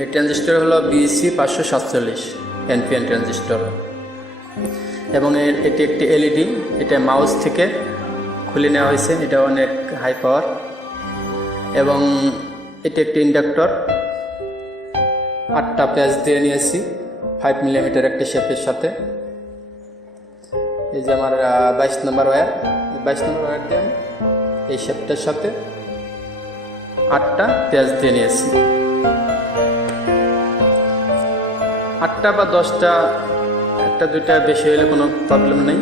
এই ট্রানজিস্টর হলো BC547 NPN transistor এবং এটি একটি এলইডি। এটা মাউস থেকে খুলে নেওয়া হয়েছে, এটা অনেক হাই পাওয়ার। এবং এটি একটি ইন্ডাক্টর, 8টা প্যাচ দিয়ে নিয়েছি 5 মিলিমিটার একটি শেপের সাথে। এই যে আমার 22 নম্বর ওয়্যার, 22 নম্বর ওয়্যার দিয়ে আমি এই শেপটার সাথে 8টা প্যাচ দিয়ে নিয়েছি। 8টা বা 10টা, একটা দুইটা বেশি হলে কোনো প্রবলেম নেই।